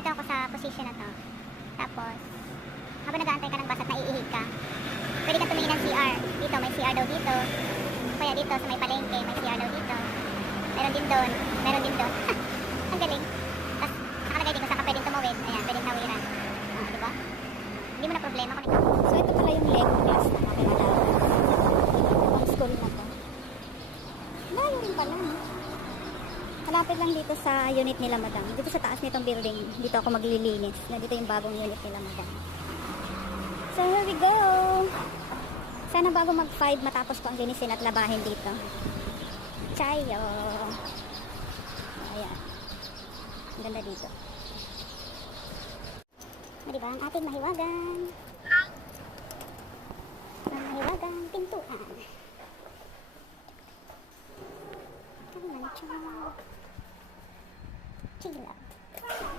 nandito ako sa position na to. Tapos, habang nag-aantay ka ng bus at naiihi ka, pwede ka tumingin ng CR. Dito, may CR daw dito. Kaya dito, sa may palengke, may CR daw dito. Meron din doon. Meron din doon. Ang galing. Tapos, nakalagay din kung saan ka pwedeng tumawid. Ayan, pwedeng tawiran. Diba? Hindi mo na problema kung ikaw. So ito pala yung Lego class na kapinalaman. Ang school na to. Layo rin pala. Malapit lang dito sa unit nila, madam. Dito sa taas nitong building. Dito ako maglilinis. Dito yung bagong unit nila, madam. So here we go. Sana bago mag 5 matapos ko ang linisin at labahin dito. Chayo. Ayan. Ang ganda dito. Diba? Ang ating mahiwagan. Ang mahiwagan pintuan. Chill out.